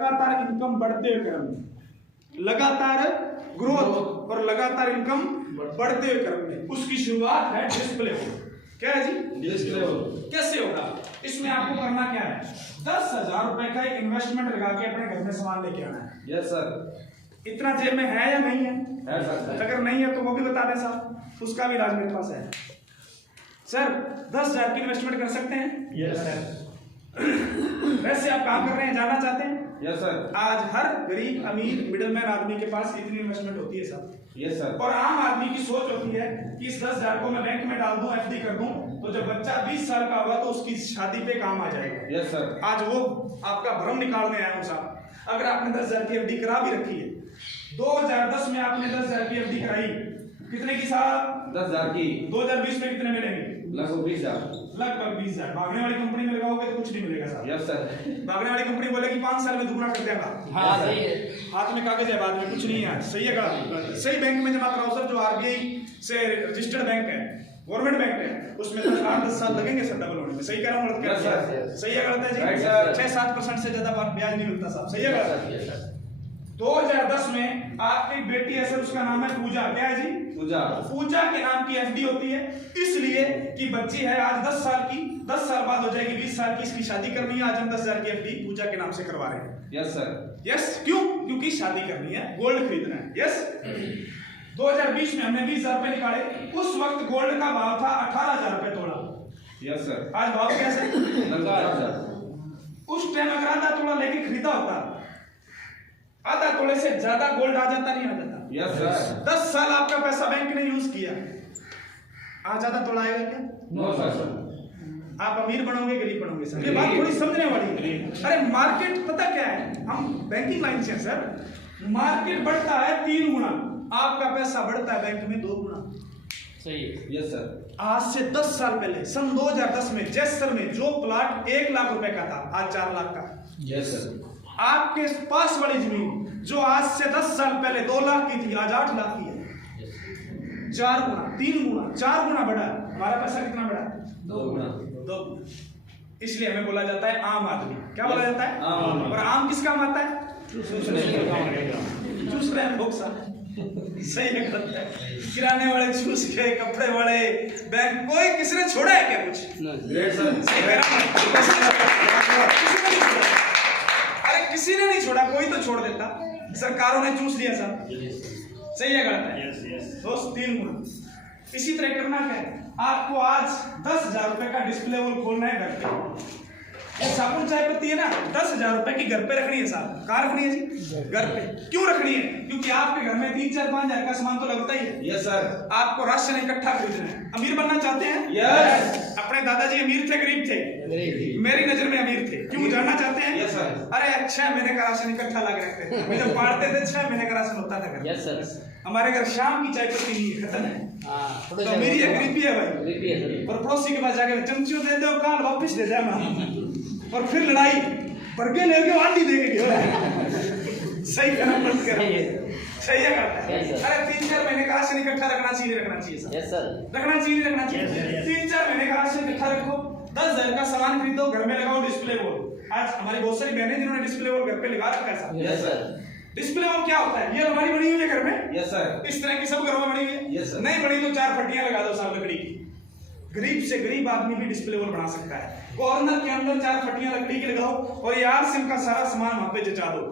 लगातार इनकम बढ़ते हुए क्रम में, लगातार ग्रोथ और लगातार इनकम बढ़ते हुए क्रम में उसकी शुरुआत है डिस्प्ले हो। क्या है जी? डिस्प्ले हो। कैसे होगा? इसमें आपको करना क्या है? 10,000 रुपए का एक इन्वेस्टमेंट लगा के अपने घर में सामान लेके आना है। Yes sir. इतना जेब में है या नहीं है? है सर। अगर नहीं है तो वो भी बता दें साहब, उसका भी इलाज मेरे पास है। सर 10,000 की इन्वेस्टमेंट कर सकते हैं? Yes sir. वैसे आप काम कर रहे हैं, जानना चाहते हैं? Yes sir. आज हर गरीब अमीर मिडिलमैन आदमी के पास इतनी इन्वेस्टमेंट होती है साहब। Yes sir. और आम आदमी की सोच होती है कि इस 10,000 को मैं बैंक में डाल दूं, एफडी कर दूं, तो जब बच्चा 20 साल का हुआ तो उसकी शादी पे काम आ जाएगा। Yes sir. आज वो आपका भ्रम निकालने आया हूं साहब। अगर आपने 10,000 की एफडी करा भी रखी है, 2010 में आपने 10,000 की एफडी कराई, कितने की साहब? 10,000 की। 2020 में कितने मिलेंगे? लगभग 20,000। लगभग 20,000। भागने वाली कंपनी में लगाओगे तो कुछ नहीं मिलेगा साहब। Yes sir. भागने वाली कंपनी बोलेगी 5 साल में दुगना कर देगा। हाँ सही है। हाथ में कागज है, बाद में कुछ नहीं है। सही है गलत? सही बैंक में जमा कराओ सर, जो आरबीआई से रजिस्टर्ड बैंक है, गवर्नमेंट बैंक है, उसमें 10 साल लगेंगे सर डबल होने में। सही कह रहा हूँ गलत कह रहा हूं? सही है गलत है जी? 6-7% से ज्यादा ब्याज नहीं मिलता साहब। सही है गलत? 2010 में आपकी बेटी है सर, उसका नाम है पूजा। क्या है जी? पूजा। पूजा के नाम की एफडी होती है, इसलिए कि बच्ची है आज 10 साल की, 10 साल बाद हो जाएगी 20 साल की, इसकी शादी करनी है। आज हम 10,000 की एफडी पूजा के नाम से करवा रहे हैं। Yes sir. यस। क्यों? क्योंकि शादी करनी है, गोल्ड खरीदना है। यस। 2020 में हमने 20,000 रुपए निकाले, उस वक्त गोल्ड का भाव था 18,000 रुपए तोला। Yes sir. आज भाव क्या है? 19,000। उस टाइम अगर आधा तोला लेके खरीदा होता, आधा तोले से ज्यादा गोल्ड आ जाता, नहीं आ जाता? Yes sir. 10 साल आपका पैसा बैंक ने यूज किया, आज ज्यादा तोला आएगा क्या? No sir. आप अमीर बनोगे गरीब बनोगे सर, ये बात थोड़ी समझने वाली है। अरे मार्केट पता क्या है, हम बैंकिंग लाइन से सर, मार्केट बढ़ता है 3 गुना, आपका पैसा बढ़ता है बैंक में 2 गुना। सही है। Yes sir. आज से 10 साल पहले सन 2010 में जैसर में जो प्लाट 1 लाख रुपए का था, आज 4 लाख का। Yes sir. आपके पास वाली जमीन जो आज से 10 साल पहले 2 लाख की थी, आज 8 लाख की है। 4 गुना, 3 गुना, 4 गुना बढ़ा। हमारा पैसा कितना बढ़ा? 2 गुना। 2। इसलिए हमें बोला जाता है आम आदमी। क्या बोला जाता है? आम। और आम किस काम आता है? चूस रहे हैं लोग साहब। सही है गलत है? किराने वाले चूस के, कपड़े वाले, बैंक, कोई किसी ने छोड़ा है क्या कुछ? Great sir. किसी ने नहीं छोड़ा, कोई तो छोड़ देता। सरकारों ने चूस लिया साहब। सही है गलत है? दोस्त 3 गुना। इसी तरह करना क्या है, आपको आज 10,000 रुपए का डिस्प्ले वॉल खोलना है घर पे। ये साबुन चाय पत्ती है ना, 10,000 रुपए की घर पे रखनी है साहब। कहाँ रखनी है जी? घर पे। क्यों रखनी है? क्योंकि आपके घर में 3-4-5 का सामान तो लगता ही है। Yes sir. आपको राशन इकट्ठा खरीदना है। अमीर बनना चाहते हैं? यस। अपने दादाजी अमीर थे गरीब थे? मेरी नजर में अमीर थे। क्यों जानना चाहते हैं? Yes sir. अरे 6 महीने का राशन इकट्ठा ला के रखते थे। हम जब पढ़ते थे 6 महीने का राशन होता था घर। Yes sir. हमारे घर शाम की चाय पत्ती नहीं है, खत्म है। तो मेरी गरीबी है भाई। और पड़ोसी के पास जाके चमचियों दे दो, काल वापिस दे देना, और फिर लड़ाई बर्गे लेके आंटी देंगे। सही करना बंद कर। सही है करता है। अरे 3-4 महीने का राशन इकट्ठा रखना चाहिए, रखना चाहिए सर। Yes sir. रखना चाहिए, रखना चाहिए। 3-4 महीने का राशन इकट्ठा रखो, 10,000 का सामान खरीदो, घर में लगाओ डिस्प्ले वॉल। आज हमारी बहुत सारी बहनें जिन्होंने डिस्प्ले वॉल घर पे लगा रखा है साहब। Yes sir. डिस्प्ले वॉल क्या होता है? ये अलमारी बनी हुई है घर में। Yes sir. इस तरह की सब घरों में बनी हुई है। Yes sir. नहीं बनी तो 4 फटियां लगा दो साहब लकड़ी की। गरीब से गरीब आदमी भी डिस्प्ले वॉल बना सकता है। कॉर्नर के अंदर 4 फटियां लकड़ी की लगाओ और यार सिम का सारा सामान वहां पे जचा दो।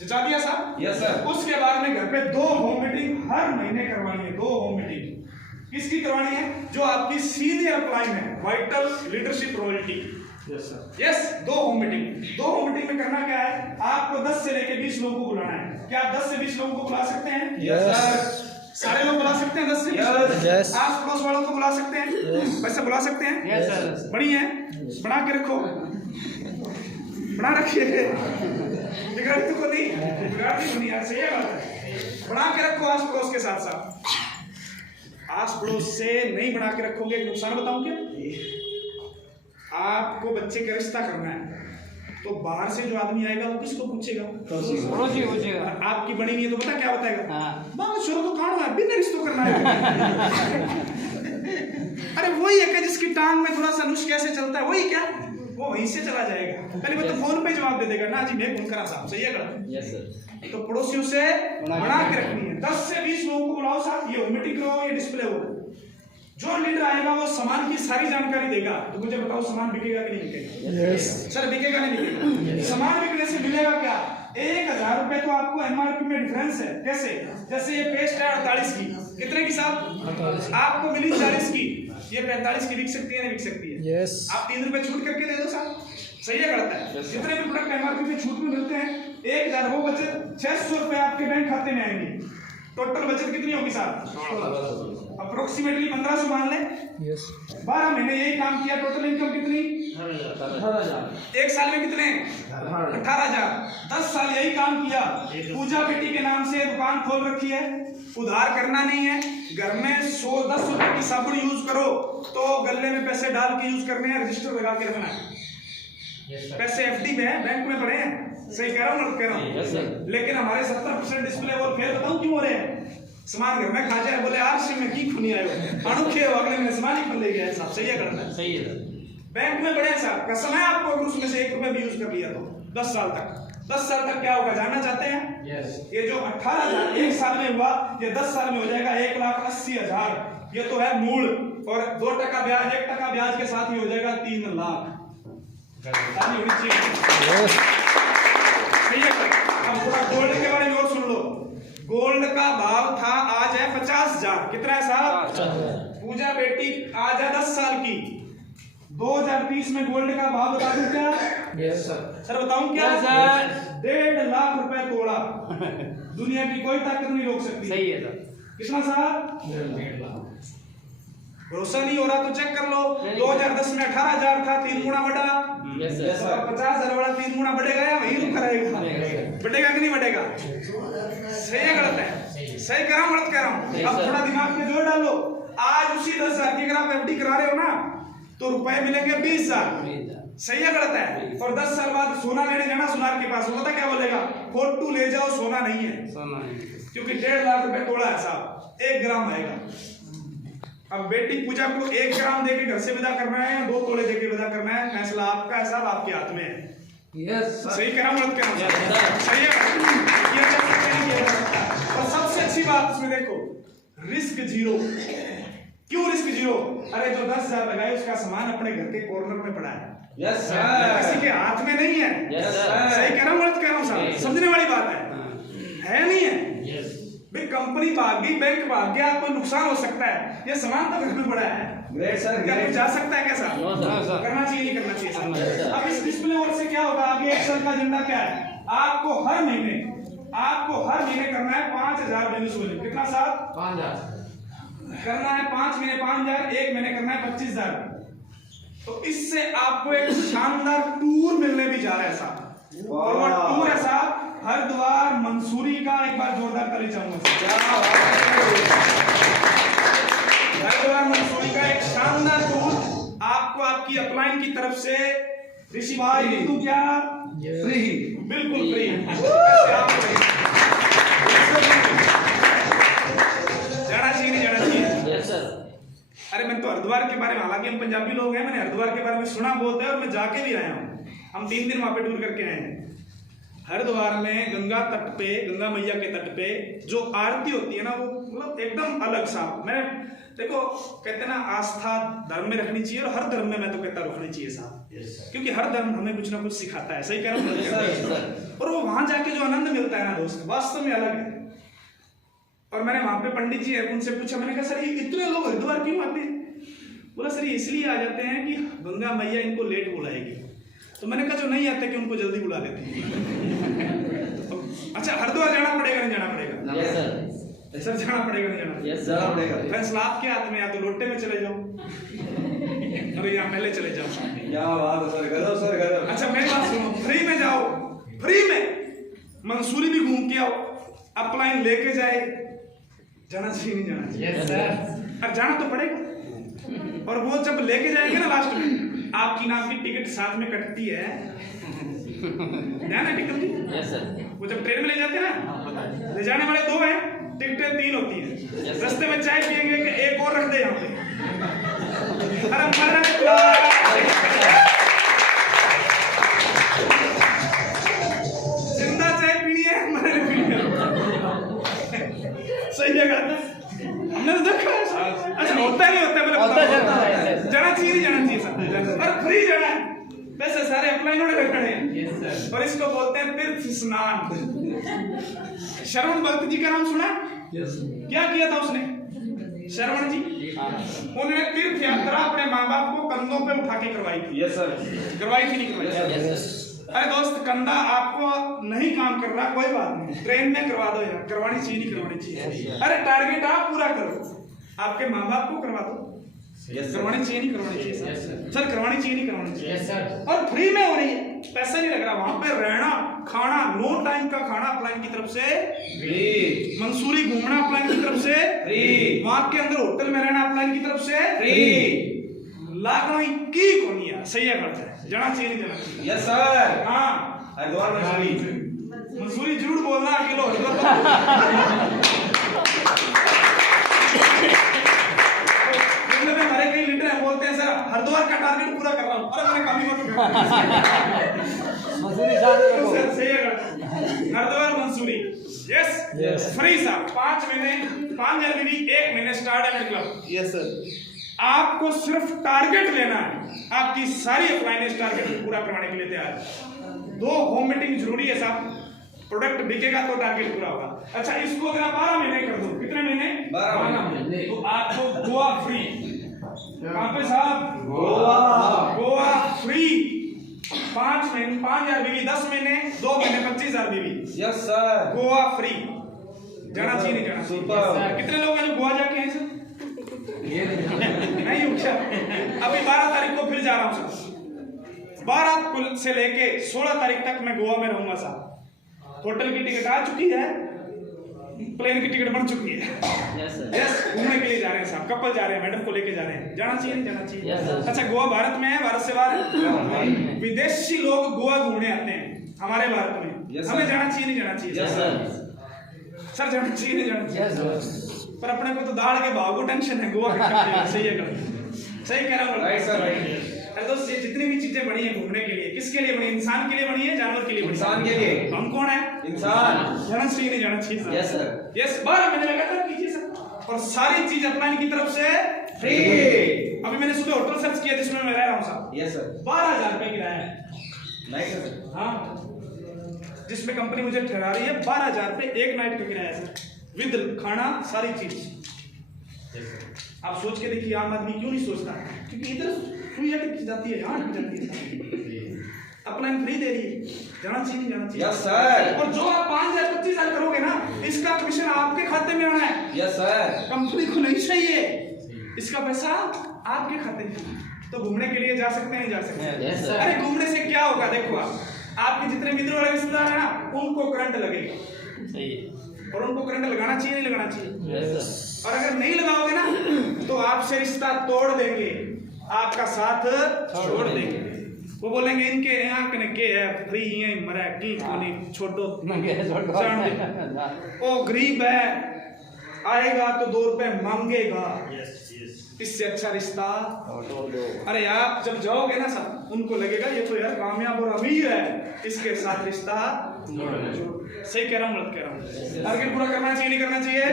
जचा दिया साहब? Yes sir. उसके बाद में घर पे 2 होम मीटिंग हर महीने करवानी है। 2 होम मीटिंग किसकी करवानी है? जो आपकी सीनियर क्लाइंट है, vital leadership royalty. Yes sir. Yes, 2 home meeting. 2 home meeting में करना क्या है? आपको 10 से लेकर 20 लोगों को बुलाना है। क्या आप 10 से 20 लोगों को बुला सकते हैं? Yes sir. सारे लोग बुला सकते हैं 10 से 20? आस पड़ोस वालों को बुला सकते हैं? वैसे बुला सकते हैं? Yes sir. बढ़िया है, बना के रखो, बना रखिए, बिगाड़ती को नहीं, बिगाड़ती को नहीं यार। सही है बात है? बना के रखो आस पड़ोस के साथ साथ। आस पड़ोस से नहीं बना के रखोगे, एक नुकसान बताऊं क्या? आपको बच्चे का रिश्ता करना है तो बाहर से जो आदमी आएगा वो किसको पूछेगा? पड़ोसी पूछेगा। आपकी बनी नहीं है तो पता क्या बताएगा? हाँ। बाबा शुरू तो कौन है, बिना रिश्तों करना है। अरे वही है कि जिसकी टांग में थोड़ा सा नुस्ख कैसे चलता है, वही क्या वो वहीं से चला जाएगा, पहले वो तो फोन पे जवाब दे देगा ना जी मैं फोन करा साहब, सही है गलत? Yes sir. तो पड़ोसियों से बना के रखनी है। 10 से 20 लोगों को बुलाओ साहब, ये मीटिंग करवाओ, ये डिस्प्ले हो, जो लीडर आएगा वो सामान की सारी जानकारी देगा। तो मुझे बताओ सामान बिकेगा कि नहीं बिकेगा? यस सर बिकेगा नहीं बिकेगा? सामान बिकने से मिलेगा क्या? 1000 रुपए तो आपको एमआरपी में डिफरेंस है। कैसे? जैसे ये पेस्ट है 48 की, कितने की साहब? आपको मिली 40 की, ये 45 की बिक सकती है नहीं बिक सकती है? यस आप 3 रुपए छूट करके दे दो साहब, सही है गलत है? जितने भी प्रोडक्ट एमआरपी पे छूट में मिलते हैं 1000, वो बचत 600 रुपए आपके बैंक खाते में आएंगे। टोटल बचत कितनी होगी साहब? अप्रोक्सीमेटली 1500 मान ले। यस 12 महीने यही काम किया, टोटल इनकम कितनी? 18,000। एक साल में कितने? 18,000। 10 साल यही काम किया, पूजा बेटी के नाम से दुकान खोल रखी है, उधार करना नहीं है, घर में 110 रुपए की साबुन यूज करो तो गले में पैसे डाल के यूज करने हैं, रजिस्टर लगा के रखना है। पैसे एफडी में है, बैंक में पड़े हैं, सही कह रहा हूँ गलत कह रहा हूँ? लेकिन हमारे 70% डिस्प्ले और फेल बताऊं क्यों हो रहे हैं? सामान घर में खा जाए, बोले आप से में की खुनी आयो अनोखे हो, अगले में सामान ही खुल ले गया है साहब, सही है गलत है? सही है। बैंक में बड़े साहब कसम है आपको, अगर उसमें से 1 रुपया भी यूज कर लिया तो 10 साल तक क्या होगा जानना चाहते हैं? यस। ये जो 18,000 एक साल में हुआ, ये 10 साल में हो जाएगा 1,80,000। ये तो है मूल, और 2% ब्याज, 1% ब्याज के साथ ही हो जाएगा 3 लाख। होनी चाहिए। यस सही है? अब थोड़ा गोल्ड के बारे में और सुन लो। गोल्ड का भाव था, आज है 50,000। कितना है साहब? पूजा बेटी आज है 10 साल की। 2030 में गोल्ड का भाव बता दूं क्या? Yes sir. सर बताऊं क्या? Yes sir. 1.5 लाख रुपए तोड़ा। दुनिया की कोई ताकत नहीं रोक सकती। सही है सर। कितना साहब? 1.5 लाख। भरोसा नहीं हो रहा तो चेक कर लो। 2010 में 18,000 था, 3 गुना बढ़ा। Yes sir. 50,000 बढ़ा, 3 गुना बढ़ेगा या वही रुका रहेगा? बढ़ेगा कि नहीं बढ़ेगा? सही है गलत है? सही कह रहा हूं गलत कह रहा हूं? अब थोड़ा दिमाग में जोर डालो। आज उसी 10,000 की अगर आप एफडी करा रहे हो ना, तो रुपए मिलेंगे 20,000। सही है गलत है? और 10 साल बाद सोना लेने जाना सुनार के पास, पता क्या बोलेगा? फोटो ले जाओ, सोना नहीं है, क्योंकि 1.5 लाख रुपए तोड़ा है साहब, 1 ग्राम आएगा। अब बेटी पूजा को 1 ग्राम देके घर से विदा करना है या 2 तोले देके विदा करना है, फैसला आपका है साहब, आपके हाथ में है। यस सही कह रहा हूं गलत कह रहा हूं? सही है। और सबसे अच्छी बात इसमें देखो, रिस्क जीरो। क्यों रिस्क जीरो? अरे जो 10,000 लगाए उसका सामान अपने घर के कॉर्नर में पड़ा है, यस सर। किसी के हाथ में नहीं है। Yes sir. सही कह रहा हूं गलत कह रहा हूं साहब? समझने वाली बात है नहीं है? यस। भाई कंपनी भाग गई, बैंक भाग गया, कोई नुकसान हो सकता है, ये सामान तो घर में पड़ा है। Great sir. क्या कुछ जा सकता है? कैसा नो सर। करना चाहिए नहीं करना चाहिए सर। सर? अब इस डिस्प्ले और से क्या होगा? आगे एक्सेल का एजेंडा क्या है? आपको हर महीने करना है 5,000 बिजनेस वॉल्यूम। कितना साहब? 5,000 करना है 5 महीने 5,000, 1 महीने करना है 25,000। तो इससे आपको एक शानदार टूर मिलने भी जा रहा है साहब, और वो टूर है साहब हरिद्वार मंसूरी का। एक बार जोरदार ताली चाहूंगा। हरिद्वार मंसूरी का एक शानदार टूर आपको आपकी अपलाइन की तरफ से ऋषि भाई ऋतु क्या फ्री, बिल्कुल फ्री। जाना चाहिए नहीं जाना चाहिए? Yes sir. अरे मैं तो हरिद्वार के बारे में, हालांकि हम पंजाबी लोग हैं, मैंने हरिद्वार के बारे में सुना बहुत है और मैं जाके भी आया हूँ। हम 3 दिन वहां पे टूर करके आए हैं। हरिद्वार में गंगा तट पे, गंगा मैया के तट पे जो आरती होती है ना, वो मतलब एकदम अलग सा। मैंने देखो, कहते हैं ना आस्था धर्म में रखनी चाहिए, और हर धर्म में मैं तो कहता रखनी चाहिए साहब, क्योंकि हर धर्म हमें कुछ ना कुछ सिखाता है। सही कह रहा हूँ? और वो वहां जाके जो आनंद मिलता है ना दोस्त, वास्तव में अलग है। और मैंने वहां पे पंडित जी है, उनसे पूछा, मैंने कहा सर ये इतने लोग हरिद्वार क्यों आते हैं? बोला सर ये इसलिए आ जाते हैं कि गंगा मैया इनको लेट बुलाएगी। तो मैंने कहा जो नहीं आते कि उनको जल्दी बुला लेते हैं। तो, अच्छा हरिद्वार जाना पड़ेगा नहीं जाना पड़ेगा? Yes sir. सर जाना पड़ेगा नहीं जाना? यस जाना पड़ेगा। फैसला आपके हाथ में, या तो लोटे में चले जाओ और या पहले चले जाओ। क्या बात है सर, गजब सर गजब। अच्छा मेरी बात सुनो, फ्री में जाओ, फ्री में मंसूरी भी घूम के आओ, अपलाइन लेके जाए। जाना चाहिए नहीं जाना चाहिए? Yes sir. अब जाना तो पड़ेगा। और वो जब लेके जाएंगे ना लास्ट में, आपकी नाम की टिकट साथ में कटती है, ध्यान है टिकट की? Yes sir. वो जब ट्रेन में ले जाते हैं ना, ले जाने वाले 2 हैं, टिकटें 3 होती है। रास्ते में चाय पियेंगे कि एक और रख दे यहाँ पे। अरे है गलत है, हमने तो देखा है सर। अच्छा होता है नहीं होता है, पहले होता है, बताओ। सर। जाना चाहिए नहीं जाना चाहिए सर, और फ्री जाना है, पैसे सारे अप्लाई होने लग रहे हैं। Yes sir. और इसको बोलते हैं तीर्थ स्नान। श्रवण भक्त जी का नाम सुना? यस क्या किया था उसने? श्रवण जी उन्होंने तीर्थ यात्रा अपने माँ बाप को कंधों पे उठा के करवाई थी। Yes sir. करवाई थी नहीं करवाई? यस अरे दोस्त, कंधा आपको नहीं काम कर रहा, कोई बात नहीं, ट्रेन में करवा दो यार, करवानी चाहिए नहीं करवानी चाहिए। अरे टारगेट आप पूरा करो, आपके माँ बाप को करवा दो। करवानी चाहिए नहीं करवानी चाहिए सर, करवानी चाहिए नहीं करवानी चाहिए यस सर। और फ्री में हो रही है, पैसा नहीं लग रहा, वहां पे रहना खाना, नो टाइम का खाना अप्लाइन की तरफ से फ्री। मंसूरी घूमना अप्लाइन की तरफ से फ्री। वहां के अंदर होटल में रहना अप्लाइन की तरफ से फ्री। लाखों की कोनिया सही है गलत है, जाना चाहिए नहीं जाना चाहिए? Yes sir. हाँ हरिद्वार में मंसूरी जरूर बोलना, अकेलो हरिद्वार हमारे कई लीडर हैं बोलते हैं सर हरिद्वार का टारगेट पूरा कर रहा हूँ, अरे मैंने कभी मसूरी शादी रखो। सर सही है Haridwar Mussoorie yes Yes. Free साहब 5 महीने 5,000 बीवी 1 महीने start and club. Yes sir. आपको सिर्फ टारगेट लेना है, आपकी सारी अप्लाइनेस टारगेट पूरा करवाने के लिए तैयार है। 2 होम मीटिंग जरूरी है साहब, प्रोडक्ट बिकेगा तो टारगेट पूरा होगा। अच्छा इसको अगर आप 12 महीने कर दो, कितने महीने? 12 महीने। तो आपको गोवा फ्री। कहाँ पे साहब? गोवा फ्री। 5 महीने 5,000 बीवी 10 महीने, 2 महीने 25,000 बीवी, यस सर। गोवा फ्री। जाना चाहिए नहीं जाना चाहिए? सुपर। कितने लोग हैं जो गोवा जाके आए सर? ये नहीं अच्छा, अभी 12 तारीख को फिर जा रहा हूँ सर। 12 से लेके 16 तारीख तक मैं गोवा में रहूंगा साहब। होटल की टिकट आ चुकी है, प्लेन की टिकट बन चुकी है। Yes sir. यस घूमने के लिए जा रहे हैं साहब, कपल जा रहे हैं, मैडम को लेके जा रहे हैं। जाना चाहिए नहीं जाना चाहिए? Yes, sir. अच्छा गोवा भारत में है, भारत से बाहर है? विदेशी लोग गोवा घूमने आते हैं हमारे भारत में, Yes, हमें sir. जाना चाहिए नहीं जाना चाहिए? Yes sir. सर जाना चाहिए नहीं जाना चाहिए? Yes sir. पर अपने को तो दाढ़ के भाव को टेंशन है, गोवा का सही है सही कह रहा हूँ? Right sir right. अरे दोस्त ये जितनी भी चीजें बनी है घूमने के लिए, किसके लिए बनी? इंसान के लिए बनी है, जानवर के लिए बनी है? इंसान के लिए। हम कौन है? इंसान। जाना चाहिए नहीं जाना चाहिए सर? Yes sir. यस 12 महीने लगातार कीजिए सर, और सारी चीज अप्लाइन की तरफ से फ्री। अभी मैंने सुबह होटल सर्च किया जिसमें मैं रह रहा हूँ साहब, यस सर। 12,000 रुपए किराया है। Nice sir. हाँ जिसमें कंपनी मुझे ठहरा रही है 12,000 रुपए एक नाइट का किराया है सर, विद खाना सारी चीज। आप सोच के देखिए आम आदमी क्यों नहीं सोचता, क्योंकि इधर सुई अटक जाती है, यहाँ अटक जाती है। अपलाइन फ्री दे रही है, जाना चाहिए नहीं जाना चाहिए? Yes sir. और जो आप 5,000 25,000 करोगे ना, इसका कमीशन आपके खाते में आना है, यस सर। कंपनी को नहीं चाहिए, इसका पैसा आपके खाते में। तो घूमने के लिए जा सकते हैं, नहीं जा सकते? Yes, sir. अरे घूमने से क्या होगा, देखो आपके जितने मित्र वाले रिश्तेदार है ना, उनको करंट लगेगा, सही है। और उनको करंट लगाना चाहिए नहीं लगाना चाहिए? Yes sir. और अगर नहीं लगाओगे ना तो आपसे रिश्ता तोड़ देंगे, आपका साथ छोड़ देंगे। वो बोलेंगे इनके यहाँ कने के है फ्री है मरा की कोनी छोटो जान दे। ओ गरीब है, आएगा तो 2 रुपए मांगेगा, इससे अच्छा रिश्ता। अरे आप जब जाओगे ना साहब, उनको लगेगा ये तो यार कामयाब और अमीर है, इसके साथ रिश्ता। सही कह रहा हूँ गलत कह रहा हूँ? टारगेट पूरा करना चाहिए नहीं करना चाहिए?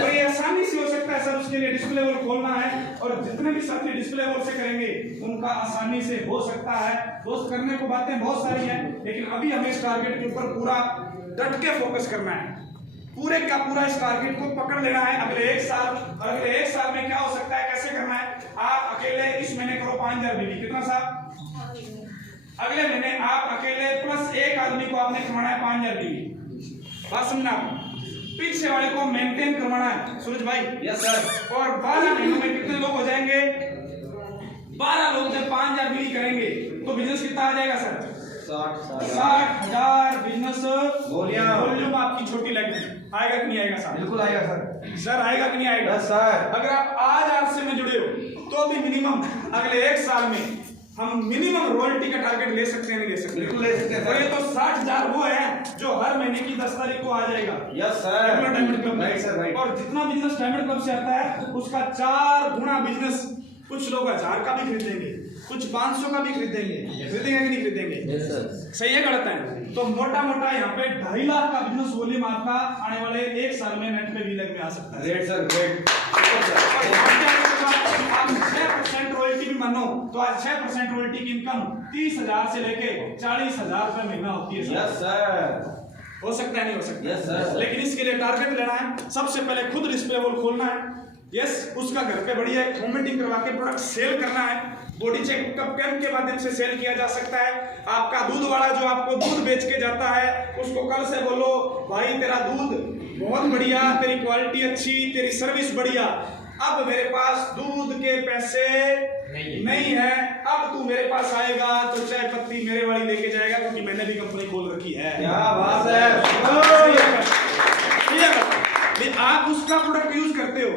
और ये आसानी से हो सकता है सर, उसके लिए डिस्प्ले वॉल खोलना है, और जितने भी साथी डिस्प्ले वॉल से करेंगे उनका आसानी से हो सकता है। दोस्त करने को बातें बहुत सारी हैं, लेकिन अभी हमें इस टारगेट के ऊपर पूरा डट के फोकस करना है, पूरे का पूरा इस टारगेट को पकड़ लेना है अगले 1 साल। और अगले 1 साल में क्या हो सकता है, कैसे करना है? आप अकेले इस महीने करो 5,000 बीवी, कितना साहब? अगले महीने आप अकेले प्लस एक आदमी को आपने कमाना है 5,000 बीवी। बात समझना, पीछे वाले को मेंटेन करवाना है सूरज भाई। Yes sir. और 12 महीनों में कितने लोग हो जाएंगे? 12 लोग जब 5,000 बीवी करेंगे तो बिजनेस कितना आ जाएगा सर? 60,000 बिजनेस वॉल्यूम आपकी छोटी लगेगी। आएगा कि नहीं आएगा साहब? बिल्कुल आएगा सर। सर आएगा कि नहीं आएगा? Yes sir. अगर आप आज आर से में जुड़े हो तो भी मिनिमम अगले 1 साल में हम मिनिमम रॉयल्टी का टारगेट ले सकते हैं, नहीं ले सकते? बिल्कुल ले सकते हैं। और ये तो 60,000 वो है जो हर महीने की 10 तारीख को आ जाएगा। Yes sir. Diamond club. Right sir right. और जितना बिजनेस डायमंड क्लब से आता है उसका 4 गुना बिजनेस, कुछ लोग 1000 का भी खरीदेंगे, कुछ 500 का भी खरीदेंगे कि नहीं खरीदेंगे? Yes sir. सही है गलत है? तो मोटा मोटा यहाँ पे 2.5 लाख का बिजनेस वॉल्यूम आपका आने वाले 1 साल में नेट पे V-Lake में आ सकता है। Great sir, great. और यहाँ पे आप 6% रॉयल्टी भी मानो तो आज 6% रॉयल्टी की इनकम 30,000 से लेके 40,000 रुपए महीना होती है यस सर। हो सकता है नहीं हो सकता? Yes sir. लेकिन इसके लिए टारगेट लेना है। सबसे पहले खुद डिस्प्ले वॉल खोलना है। यस, उसका घर पे बढ़िया होम मीटिंग करवा के प्रोडक्ट सेल करना है। बॉडी चेकअप कैंप के माध्यम से सेल किया जा सकता है। आपका दूध वाला जो आपको दूध बेच के जाता है उसको कल से बोलो भाई तेरा दूध बहुत बढ़िया, तेरी क्वालिटी अच्छी, तेरी सर्विस बढ़िया, अब मेरे पास दूध के पैसे नहीं है, अब तू मेरे पास आएगा तो चाय पत्ती मेरे वाली लेके जाएगा क्योंकि मैंने भी कंपनी खोल रखी है। क्या बात है। आप उसका प्रोडक्ट यूज करते हो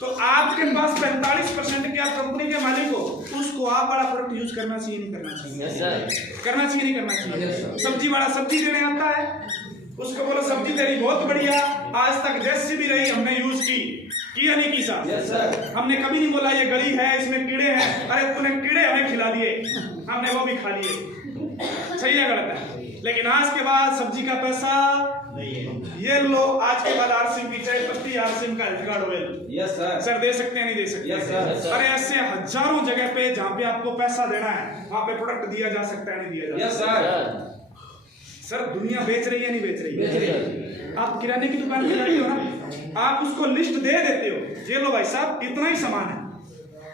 तो आपके पास 45% के आप कंपनी के मालिक हो, उसको आप बड़ा प्रोडक्ट यूज करना चाहिए नहीं करना चाहिए? Yes sir. करना चाहिए नहीं करना चाहिए? Yes, sir. सब्जी वाला सब्जी देने आता है, उसको बोलो सब्जी तेरी बहुत बढ़िया, आज तक जैसी भी रही हमने यूज की या नहीं की साहब? Yes sir. हमने कभी नहीं बोला ये गली है इसमें कीड़े हैं, अरे तूने कीड़े हमें खिला दिए, हमने वो भी खा लिए। सही है गलत है? लेकिन आज के बाद सब्जी का पैसा ये लो, आज के बाद आरसीएम की चाय पत्ती, आरसीएम का ultra oil. Yes sir. Sir दे सकते हैं नहीं दे सकते? Yes sir. अरे ऐसे हजारों जगह पे जहाँ पे आपको पैसा देना है वहाँ पे प्रोडक्ट दिया जा सकता है नहीं दिया जा यस सकता? सर। सर दुनिया बेच रही है नहीं बेच रही बेच रही है? है। आप किराने की दुकान पे जाते हो ना, आप उसको लिस्ट दे देते हो, ये लो भाई साहब इतना ही सामान है,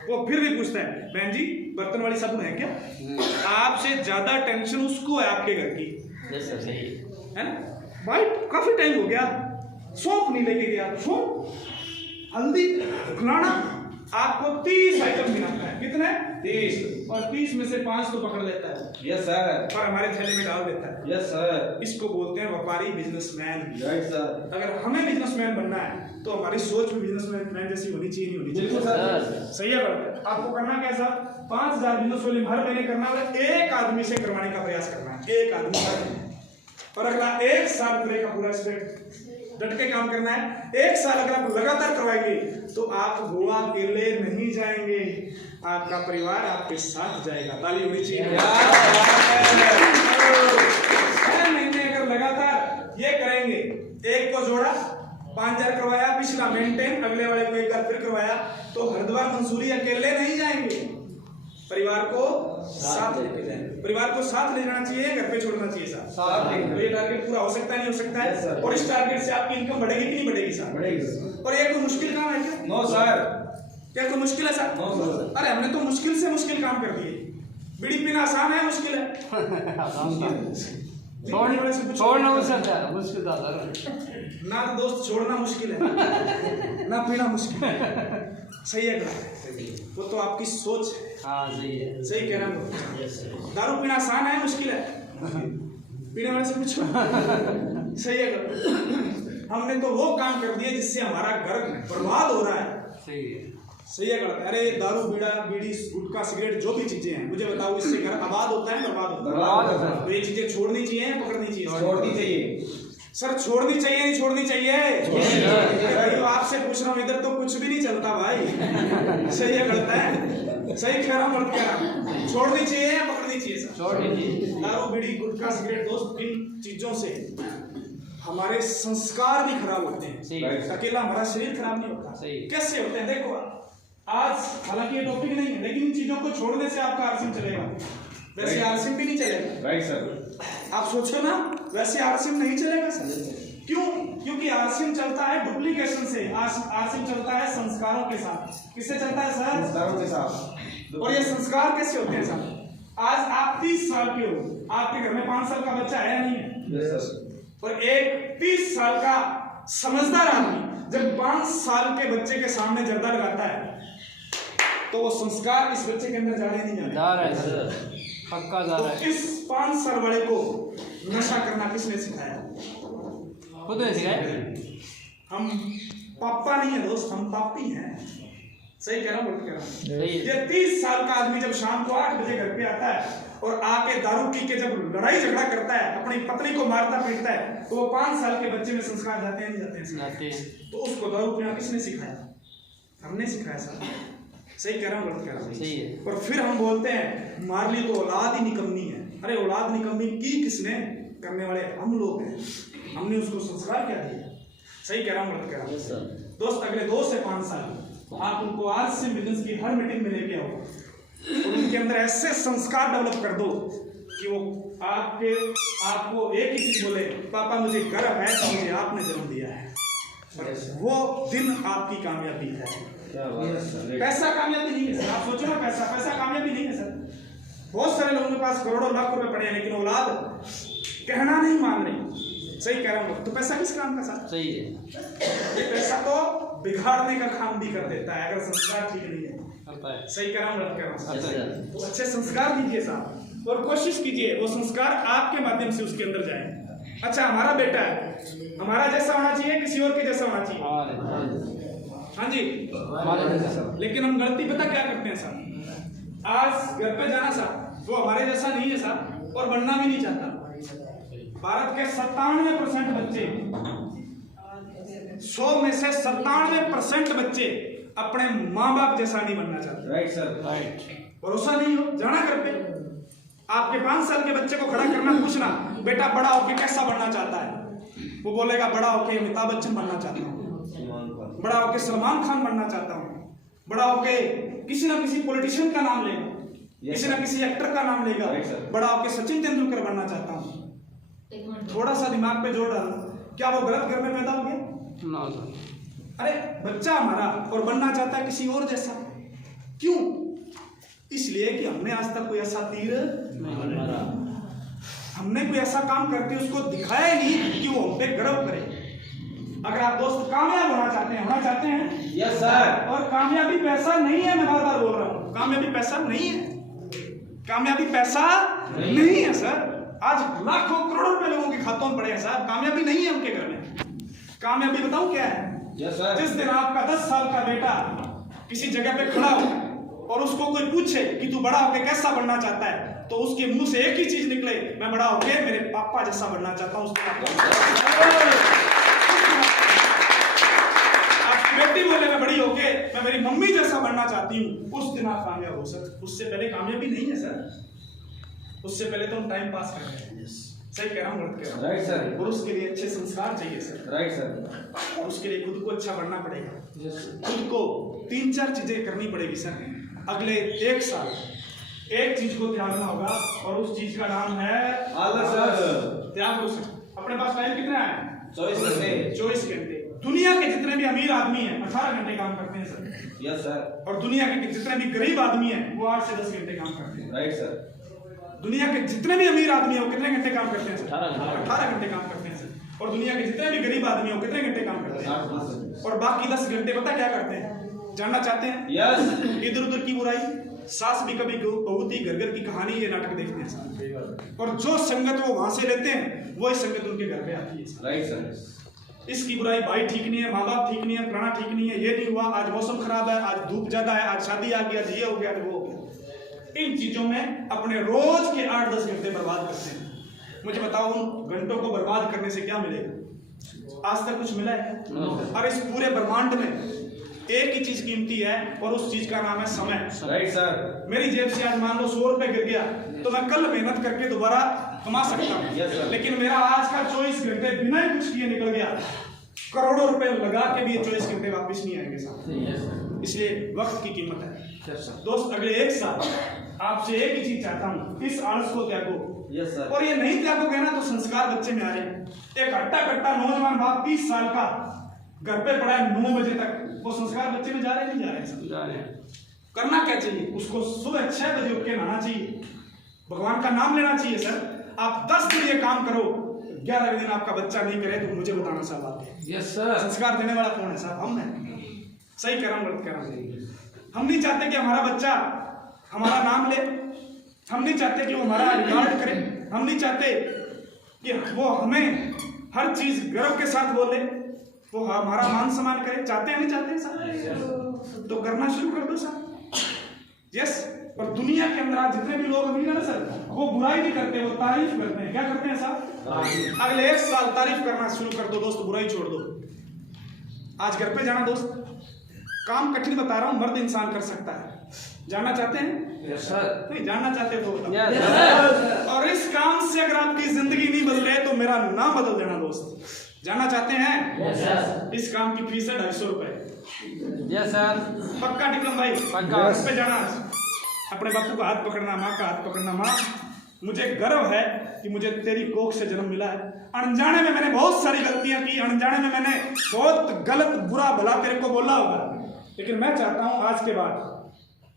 वो फिर भी पूछता है बहन जी बर्तन वाली साबुन है क्या? आपसे ज्यादा टेंशन उसको है आपके घर की, यस सर। सही है ना भाई? काफी टाइम हो गया सौंफ नहीं लेके गया, सौंफ हल्दी फलाना, आपको 30 आइटम गिनाता है, कितने? 30, और 30 में से 5 तो पकड़ लेता है। Yes sir. और हमारे थैले में डाल देता है। Yes sir. इसको बोलते हैं व्यापारी, बिजनेसमैन। Right sir. अगर हमें बिजनेसमैन बनना है तो हमारी सोच भी बिजनेसमैन जैसी होनी चाहिए नहीं होनी चाहिए? बिल्कुल सर। सही है गलत? आपको करना कैसा? 5,000 बिजनेस वॉल्यूम हर महीने करना है, एक आदमी से करवाने का प्रयास करना है, एक आदमी से, और अगला 1 साल पूरे का पूरा स्टेट डट के काम करना है। 1 साल अगर आप लगातार करवाएंगे तो आप गोवा अकेले नहीं जाएंगे, आपका परिवार आपके साथ जाएगा। ताली होनी चाहिए। 6 महीने अगर लगातार ये करेंगे, एक को जोड़ा 5,000 करवाया, पिछला मेंटेन, अगले वाले को एक बार फिर करवाया, तो हरिद्वार मंसूरी अकेले नहीं जाएंगे, परिवार को साथ लेके जाएंगे। परिवार को साथ ले जाना चाहिए, घर पे छोड़ना चाहिए साथ। तो ये टारगेट पूरा हो सकता है नहीं हो सकता है? Yes, sir. और इस टारगेट से आपकी इनकम बढ़ेगी कि नहीं बढ़ेगी साहब? बढ़ेगी। और ये कोई मुश्किल काम है क्या? No sir. क्या कोई मुश्किल है साहब? No sir. अरे हमने तो मुश्किल से मुश्किल काम कर दिए। बीड़ी पीना आसान है मुश्किल है? छोड़ना मुश्किल था सर। ना तो दोस्त छोड़ना मुश्किल है ना पीना मुश्किल है। सही है क्या? वो तो आपकी सोच है। हाँ सही है। सही कह रहा हूँ। Yes sir. दारू पीना आसान है मुश्किल है? पीने वाले से पूछो। सही है क्या? हमने तो वो काम कर दिए जिससे हमारा घर बर्बाद हो रहा है। सही है। सही है गलत? अरे दारू बीड़ी गुटखा सिगरेट जो भी चीजें हैं, मुझे बताओ इससे घर आबाद होता है बर्बाद होता है? बर्बाद होता है। तो ये चीजें छोड़नी चाहिए या पकड़नी चाहिए? छोड़नी चाहिए सर। छोड़नी चाहिए नहीं छोड़नी चाहिए? अरे भाई तो आपसे पूछ रहा हूँ, इधर तो कुछ भी नहीं चलता भाई। सही है गलत है? सही कह रहा हूँ गलत कह रहा हूँ? छोड़नी चाहिए या पकड़नी चाहिए सर? छोड़ दीजिए। दारू बीड़ी गुटखा सिगरेट दोस्त, इन चीजों से हमारे संस्कार भी खराब होते हैं। सही। अकेला हमारा शरीर खराब नहीं होता। सही। कैसे होते हैं देखो, आज हालांकि ये टॉपिक नहीं है, लेकिन इन चीजों को छोड़ने से आपका आरसीएम चलेगा, वैसे आरसीएम भी नहीं चलेगा। Right sir. आप सोचो ना, वैसे आरसीएम नहीं चलेगा सर। क्यों? क्योंकि आरसीएम चलता है डुप्लीकेशन से, आरसीएम चलता है संस्कारों के साथ। किससे चलता है सर? संस्कारों के साथ। और ये संस्कार कैसे होते हैं सर? आज आप 30 साल के हो, आपके घर में 5 साल का बच्चा है या नहीं है? Yes sir. और एक 30 साल का समझदार आदमी जब 5 साल के बच्चे के सामने जर्दा लगाता है तो वो संस्कार इस बच्चे के अंदर जा रहे नहीं जा रहे? जा रहा है सर, पक्का जा रहा है। तो इस 5 साल वाले को नशा करना किसने सिखाया? खुद ने सिखाया। हम पापा नहीं है दोस्त, हम पापी हैं। सही कह रहा हूँ बोल कह रहा हूँ? सही है। ये 30 साल का आदमी जब शाम को 8 बजे घर पे आता है और आके दारू पी के जब लड़ाई झगड़ा करता है, अपनी पत्नी को मारता पीटता है, तो वो 5 साल के बच्चे में संस्कार जाते हैं नहीं जाते हैं? जाते हैं। तो उसको दारू पीना किसने सिखाया? हमने सिखाया सर। सही कह रहा हूँ गलत कह रहा हूँ? सही है। और फिर हम बोलते हैं मारली तो औलाद ही निकम्मी है। अरे औलाद निकम्मी की किसने? करने वाले हम लोग हैं, हमने उसको संस्कार क्या दिया? सही कह रहा हूँ गलत कह रहा हूँ? Yes sir. दोस्त अगले 2 से 5 साल आप उनको आज से बिजनेस की हर मीटिंग में लेके आओ और उनके अंदर ऐसे संस्कार डेवलप कर दो कि वो आपको एक ही चीज बोले, पापा मुझे गर्व है कि मुझे आपने जन्म दिया है। वो दिन आपकी कामयाबी है। पैसा कामयाबी नहीं है सर। आप सोचो ना, पैसा कामयाबी नहीं है सर। बहुत सारे लोगों के पास करोड़ों लाख रुपए पड़े हैं लेकिन औलाद कहना नहीं मान रही। सही कह रहा हूँ? तो पैसा किस काम का सर? सही है। पैसा तो बिगाड़ने का काम भी कर देता है अगर संस्कार ठीक नहीं है। करता है। सही कह रहा हूँ गलत कह रहा अच्छा हूँ? है। तो अच्छे संस्कार दीजिए साहब और कोशिश कीजिए वो संस्कार आपके माध्यम से उसके अंदर जाए। अच्छा हमारा बेटा है, हमारा जैसा होना चाहिए, किसी और के जैसा होना चाहिए? हाँ जी, हमारे जैसा। लेकिन हम गलती पता क्या करते हैं साहब? आज घर पे जाना साहब वो हमारे जैसा नहीं है साहब और बनना भी नहीं चाहता। भारत के 97% बच्चे, 100 में से 97% बच्चे अपने माँ बाप जैसा नहीं बनना चाहते। Right sir. राइट। भरोसा नहीं हो, जाना घर पे, आपके 5 साल के बच्चे को खड़ा करना, पूछना बेटा बड़ा होके कैसा बनना चाहता है? वो बोलेगा बड़ा होके अमिताभ बच्चन बनना चाहता हूँ, बड़ा होके सलमान खान बनना चाहता हूँ, बड़ा होके किसी ना किसी पॉलिटिशियन का नाम लेगा, किसी ना किसी एक्टर का नाम लेगा, बड़ा होके सचिन तेंदुलकर बनना चाहता हूँ। थोड़ा सा दिमाग पे जोड़ डालो, क्या वो गलत घर में पैदा हो गया? ना सर। अरे बच्चा हमारा और बनना चाहता है किसी और जैसा। क्यों? इसलिए कि हमने आज तक कोई ऐसा तीर नहीं मारा। हमने कोई ऐसा काम करके उसको दिखाया ही नहीं कि वो हम पे गर्व करे। अगर आप दोस्त कामयाब होना चाहते हैं यस सर। और कामयाबी पैसा नहीं है, मैं बार बार बोल रहा हूँ, कामयाबी पैसा नहीं है, कामयाबी पैसा नहीं है सर। आज लाखों करोड़ों रुपए लोगों के खातों में पड़े हैं साहब, कामयाबी नहीं है उनके घर में। कामयाबी बताऊं क्या है? Yes sir. जिस दिन आपका 10 साल का बेटा किसी जगह पे खड़ा हो और उसको कोई पूछे कि तू बड़ा होके कैसा बनना चाहता है, तो उसके मुंह से एक ही चीज निकले, मैं बड़ा होके मेरे पापा जैसा बनना चाहता हूँ। आपकी बेटी बोले मैं बड़ी होके मैं मेरी मम्मी जैसा बनना चाहती हूँ, उस दिन आप कामयाब हो सर। उससे पहले कामयाबी नहीं है सर। उससे पहले तो हम टाइम पास कर रहे हैं। सही कह रहा हूँ गलत कह रहा हूँ? Right sir. और उसके लिए अच्छे संस्कार चाहिए सर। Right sir. और उसके लिए खुद को अच्छा बनना पड़ेगा। खुद को 3-4 चीजें करनी पड़ेगी सर। अगले 1 साल एक चीज को त्यागना होगा और उस चीज का नाम है आलस। त्याग लो सर। अपने पास टाइम कितना है? 24 घंटे। 24 घंटे। दुनिया के जितने भी अमीर आदमी हैं 18 घंटे काम करते हैं सर। Yes sir. और दुनिया के जितने भी गरीब आदमी हैं वो 8 से 10 घंटे काम करते हैं। Right sir. दुनिया के जितने भी अमीर आदमी हैं वो कितने घंटे काम करते हैं सर? 18 घंटे काम करते हैं सर। और दुनिया के जितने भी गरीब आदमी हैं वो कितने घंटे काम करते हैं? और बाकी 10 घंटे पता क्या करते हैं? जानना चाहते हैं? यस। इधर उधर की बुराई, सास भी कभी बहुत ही घर घर की कहानी, ये नाटक देखते हैं सर। और जो संगत वो वहां से लेते हैं वही संगत उनके घर पे आती है सर। Right sir. इसकी बुराई, भाई ठीक नहीं है, माँ बाप ठीक नहीं है, फलाना ठीक नहीं है, ये नहीं हुआ, आज मौसम खराब है, आज धूप ज्यादा है, आज शादी आ गई, आज ये हो गया, वो हो गया। इन चीजों में अपने रोज के 8-10 घंटे बर्बाद करते हैं। मुझे बताओ उन घंटों को बर्बाद करने से क्या मिलेगा? आज तक कुछ मिला है? और इस पूरे ब्रह्मांड में एक ही चीज कीमती है और उस चीज का नाम है समय। Right sir. मेरी जेब से आज मान लो 100 रुपए गिर गया तो मैं कल मेहनत करके दोबारा कमा सकता हूँ। Yes, sir. लेकिन मेरा आज का 24 घंटे बिना ही कुछ किए निकल गया, करोड़ों रुपए लगा के भी 24 घंटे वापस नहीं आएंगे साहब। इसलिए वक्त की कीमत है। दोस्त अगले 1 साल आपसे एक ही चीज चाहता हूँ, इस आलस को त्यागो। Yes sir. और ये नहीं त्यागोगे ना तो संस्कार बच्चे में आ जाए। एक हट्टा कट्टा नौजवान बाप 30 साल का घर पे पड़ा है 9 बजे तक, वो संस्कार बच्चे में जा रहे नहीं जा रहे सब? जा रहे हैं। करना क्या चाहिए? उसको सुबह 6 बजे उठ के नहाना चाहिए, भगवान का नाम लेना चाहिए सर। आप 10 दिन ये काम करो, 11वें दिन आपका बच्चा नहीं करे तो मुझे बताना साहब आप। Yes sir. संस्कार देने वाला कौन है साहब? हम हैं। सही कह रहा हूँ गलत कह रहा हूँ? हम नहीं चाहते कि हमारा बच्चा हमारा नाम ले, हम नहीं चाहते कि वो हमारा रिकॉर्ड करे, हम नहीं चाहते कि वो हमें हर चीज गर्व के साथ बोले, वो हमारा मान सम्मान करे। चाहते हैं नहीं चाहते सर? तो करना शुरू कर दो सर। यस। और दुनिया के अंदर आज जितने भी लोग अमीर हैं ना सर, वो बुराई नहीं करते, वो तारीफ करते हैं। क्या करते हैं साहब? अगले 1 साल तारीफ करना शुरू कर दो दोस्त, बुराई छोड़ दो। आज घर पे जाना दोस्त, काम कठिन बता रहा हूं, मर्द इंसान कर सकता है। जानना चाहते हैं? Yes sir. नहीं जानना चाहते तो बताओ। यस। और इस काम से अगर आपकी जिंदगी नहीं बदल रही तो मेरा नाम बदल देना दोस्त। जानना चाहते हैं? यस। इस काम की फीस है 250 रुपए। Yes sir. पक्का टिकम भाई? पक्का। इस पे जाना, अपने बापू का हाथ पकड़ना, माँ का हाथ पकड़ना। माँ, मुझे गर्व है कि मुझे तेरी कोख से जन्म मिला है। अनजाने में मैंने बहुत सारी गलतियां की, अनजाने में मैंने बहुत गलत बुरा भला तेरे को बोला होगा, लेकिन मैं चाहता हूं आज के बाद,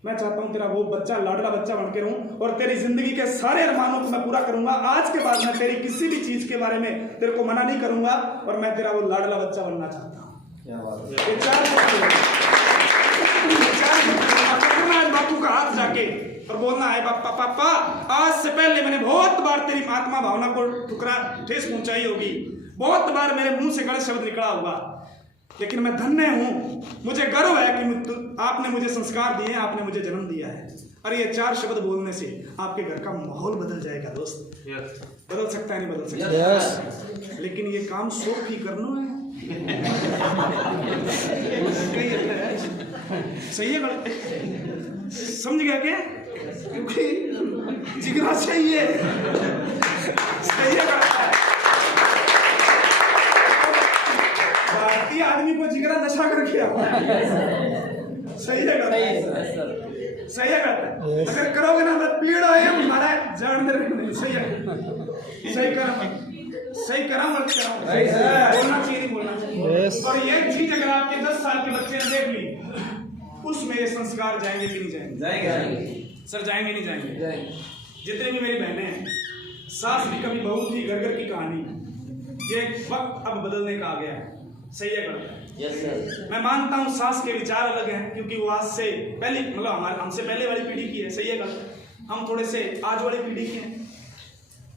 मैं चाहता हूं तेरा वो बच्चा, लाडला बच्चा बन के रहूं और तेरी जिंदगी के सारे अरमानों को मैं पूरा करूंगा। आज के बाद मैं तेरी किसी भी चीज के बारे में तेरे को मना नहीं करूंगा और मैं तेरा वो लाडला बच्चा बनना चाहता हूँ। क्या बात है। ये चार बापू का हाथ जाके और बोलना है, पापा पापा, आज से पहले मैंने बहुत बार तेरी आत्मा भावना को ठुकरा ठेस पहुंचाई होगी, बहुत बार मेरे मुंह से गलत शब्द निकला होगा, लेकिन मैं धन्य हूं, मुझे गर्व है कि आपने मुझे संस्कार दिए, आपने मुझे जन्म दिया है। अरे ये 4 शब्द बोलने से आपके घर का माहौल बदल जाएगा दोस्त। बदल सकता है, नहीं बदल सकता? लेकिन ये काम शौक ही करना है। सही है गलत? समझ गया क्या? क्योंकि जिगरा चाहिए। सही है गलत? भारतीय आदमी को जिगरा नशा करके आता है। सही है गलत? सही है गलत? अगर करोगे ना मैं पीड़ा है हमारा जान दे। सही है, सही करा, सही करा मत करा, बोलना चाहिए नहीं बोलना चाहिए। और ये चीज अगर आपके 10 साल के बच्चे ने देख ली, उसमें ये संस्कार जाएंगे कि नहीं जाएंगे? जाएंगे सर, जाएंगे नहीं जाएंगे? जितने भी मेरी बहनें हैं, सास भी कभी बहू थी, घर घर की कहानी। ये वक्त अब बदलने का आ गया है। सही है गलत? Yes sir. मैं मानता हूँ सास के विचार अलग हैं, क्योंकि वो आज से पहले, मतलब हमारे हमसे पहले वाली पीढ़ी की है। सही है गलत? हम थोड़े से आज वाली पीढ़ी के हैं,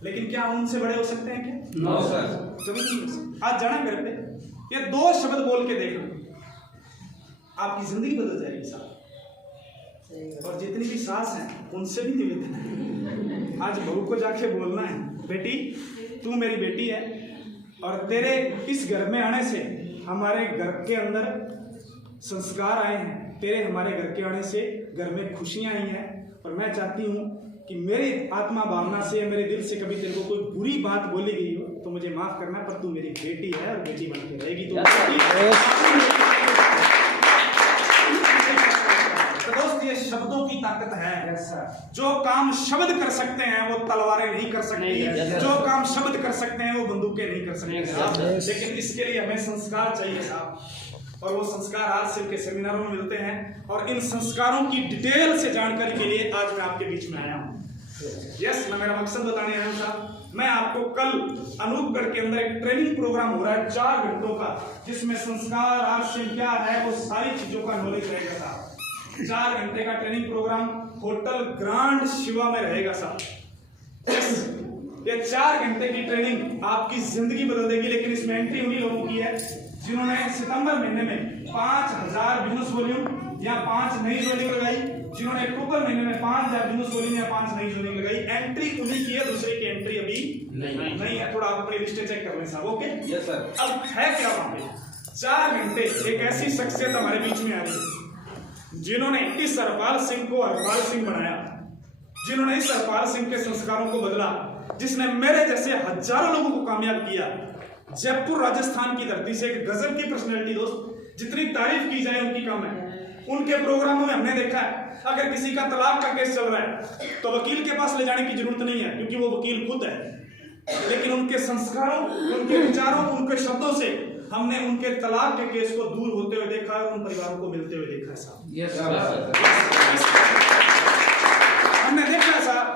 लेकिन क्या हम उनसे बड़े हो सकते हैं क्या? No sir. कभी नहीं हो सकते। आज जाना घर पे, ये 2 शब्द बोल के देख लो, आपकी जिंदगी बदल जाएगी साहब। और जितनी भी सास हैं उनसे भी निवेदन है, आज बहू को जाके बोलना है, बेटी तू मेरी बेटी है और तेरे इस घर में आने से हमारे घर के अंदर संस्कार आए हैं, तेरे हमारे घर के आने से घर में खुशियां आई हैं, और मैं चाहती हूँ कि मेरी आत्मा भावना से, मेरे दिल से कभी तेरे को कोई बुरी बात बोली गई हो तो मुझे माफ करना, पर तू मेरी बेटी है और बेटी बन के रहेगी। तो दोस्त, ये शब्दों की ताकत है। जो काम शब्द कर सकते हैं वो तलवारें नहीं कर सकती, जो काम शब्द कर सकते हैं वो बंदूकें नहीं कर सकती साहब। लेकिन इसके लिए हमें संस्कार चाहिए साहब, और वो संस्कार आज सिर्फ के सेमिनारों में मिलते हैं, और इन संस्कारों की डिटेल से जानकारी के लिए आज मैं आपके बीच में आया हूँ। यस, मैं मेरा मकसद बताने आया हूँ साहब। मैं आपको कल अनूपगढ़ के अंदर एक ट्रेनिंग प्रोग्राम हो रहा है 4 घंटों का, जिसमें संस्कार आश्रम क्या है वो सारी चीजों का नॉलेज रहेगा साहब। 4 घंटे का training program hotel grand Shiva में रहेगा साहब। ये 4 घंटे की ट्रेनिंग आपकी जिंदगी बदल देगी, लेकिन इसमें एंट्री उन्हीं लोगों की है जिन्होंने सितंबर महीने में 5000 बिजनेस वॉल्यूम या 5 नई जोड़िंग लगाई, जिन्होंने अक्टूबर महीने में 5000 बिजनेस वॉल्यूम या 5 नई जोड़िंग लगाई। एंट्री उन्हीं की है, दूसरे की एंट्री अभी नहीं है। थोड़ा आप अपनी लिस्ट चेक कर लें साहब। Okay yes sir. अब है क्या वहां पे 4 घंटे एक ऐसी शख्सियत हमारे बीच में आ रही है जिन्होंने इस हरपाल सिंह को हरपाल सिंह बनाया, जिन्होंने इस हरपाल सिंह के संस्कारों को बदला, जिसने मेरे जैसे हजारों लोगों को कामयाब किया। जयपुर राजस्थान की धरती से एक गजब की पर्सनैलिटी दोस्त, जितनी तारीफ की जाए उनकी कम है। उनके प्रोग्रामों में हमने देखा है, अगर किसी का तलाक का केस चल रहा है तो वकील के पास ले जाने की जरूरत नहीं है, क्योंकि वो वकील खुद है। लेकिन उनके संस्कारों, उनके विचारों, उनके शब्दों से हमने उनके तलाक के केस को दूर होते हुए देखा है और उन परिवारों को मिलते हुए देखा है साहब। हमने देखा है साहब,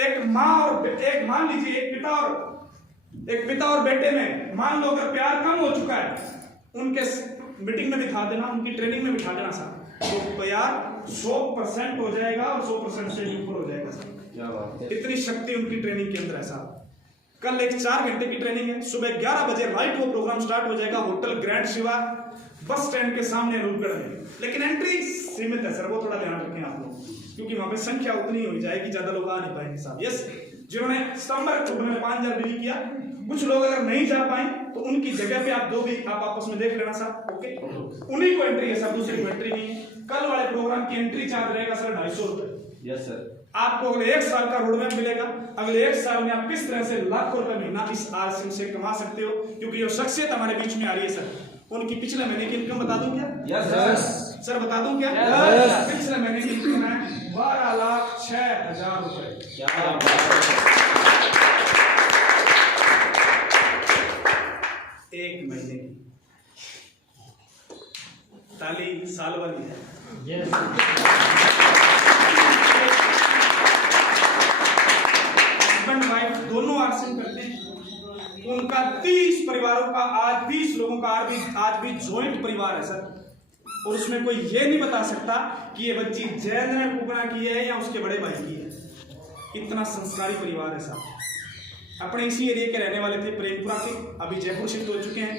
एक माँ और एक, मान लीजिए एक पिता और बेटे में मान लो अगर प्यार कम हो चुका है, उनके मीटिंग में बिठा देना, उनकी ट्रेनिंग में बिठा देना साहब, तो प्यार 100% हो जाएगा और 100% से ऊपर हो जाएगा साहब। इतनी शक्ति उनकी ट्रेनिंग के अंदर है साहब। कल एक 4 घंटे की ट्रेनिंग है, सुबह 11 बजे राइट वो प्रोग्राम स्टार्ट हो जाएगा hotel grand Shiva, bus stand के सामने अनूपगढ़ में। लेकिन एंट्री सीमित है सर, वो थोड़ा ध्यान रखें आप लोग, क्योंकि वहां पे संख्या उतनी हो जाएगी, ज्यादा लोग आ नहीं पाएंगे साहब। यस, जिन्होंने सितंबर अक्टूबर में 5000 बिल किया कुछ लोग अगर नहीं जा पाए तो उनकी जगह पे आप दो भी आप आपस में देख लेना सर। ओके, उन्हीं को एंट्री है सर, दूसरी को एंट्री नहीं है। कल वाले प्रोग्राम की एंट्री चार्ज रहेगा सर 250 रुपए। Yes sir. आपको अगले 1 साल का रोडमैप मिलेगा। अगले 1 साल में आप किस तरह से लाखों रुपए महीना इस आरसीएम से कमा सकते हो, क्योंकि जो शख्सियत हमारे बीच में आ रही है सर, उनकी पिछले महीने की इनकम बता दूं क्या? Yes sir. सर बता दूं क्या? Yes. पिछले महीने की इनकम है 12,06,000 रुपए। क्या बात है। एक महीने की ताली साल वाली है। हस्बैंड वाइफ दोनों आरसीएम करते हैं। उनका 30 परिवारों का आज 20 लोगों का आज भी जॉइंट परिवार है सर, और उसमें कोई ये नहीं बता सकता कि ये बच्ची जैन ने कुकड़ा की है या उसके बड़े भाई की है। इतना संस्कारी परिवार है साहब। अपने इसी एरिया के रहने वाले थे, प्रेमपुरा के, अभी जयपुर शिफ्ट हो चुके हैं।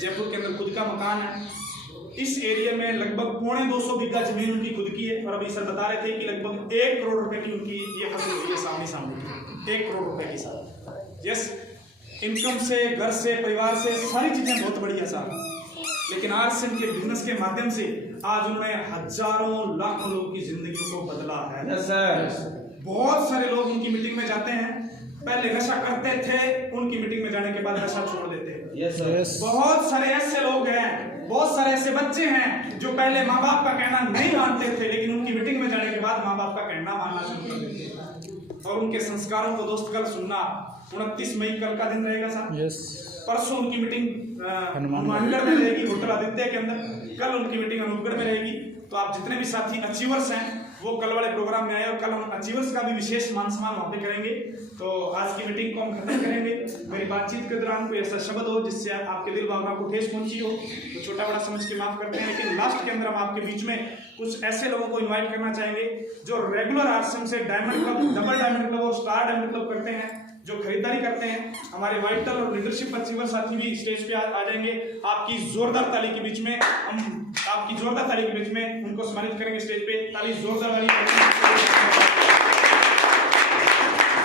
जयपुर के अंदर खुद का मकान है। इस एरिया में लगभग 250 बीघा जमीन उनकी खुद की है, और अभी सर बता रहे थे कि लगभग 1 करोड़ रुपए की उनकी ये फसल हुई है सामने की, 1 करोड़ रुपए की साहब। यस, इनकम से, घर से, परिवार से, सारी चीजें बहुत बढ़िया साहब। लेकिन आरसीएम के बिजनेस के माध्यम से आज उन्होंने हजारों लाखों लोगों की जिंदगी को बदला है। Yes sir. बहुत सारे लोग उनकी मीटिंग में जाते हैं, पहले नशा करते थे, उनकी मीटिंग में जाने के बाद नशा छोड़ देते हैं। Yes sir. बहुत सारे ऐसे लोग हैं, बहुत सारे ऐसे बच्चे हैं जो पहले माँ बाप का कहना नहीं मानते थे, लेकिन उनकी मीटिंग में जाने के बाद माँ बाप का कहना मानना शुरू कर देते हैं। और उनके संस्कारों को दोस्त कल सुनना, 29 मई कल का दिन रहेगा साहब। यस। परसों उनकी मीटिंग हनुमानगढ़ में रहेगी, होटल आदित्य के अंदर। कल उनकी मीटिंग अनूपगढ़ में रहेगी। तो आप जितने भी साथी अचीवर्स हैं वो कल वाले प्रोग्राम में आए, और कल हम अचीवर्स का भी विशेष मान सम्मान वहाँ पे करेंगे। तो आज की मीटिंग को हम खत्म करेंगे। मेरी बातचीत के दौरान कोई ऐसा शब्द हो जिससे आपके दिल भावना को ठेस पहुंची हो तो छोटा बड़ा समझ के माफ करते हैं। लेकिन लास्ट के अंदर हम आपके बीच में कुछ ऐसे लोगों को इन्वाइट करना चाहेंगे जो रेगुलर आरसीएम से diamond club, double diamond club और स्टार डायमंड क्लब करते हैं, जो खरीदारी करते हैं। हमारे वाइटल और लीडरशिप अचीवर साथी भी स्टेज पे आ जाएंगे। आपकी जोरदार ताली के बीच में हम आपकी जोरदार ताली के बीच में उनको सम्मानित करेंगे। स्टेज पे ताली जोरदार वाली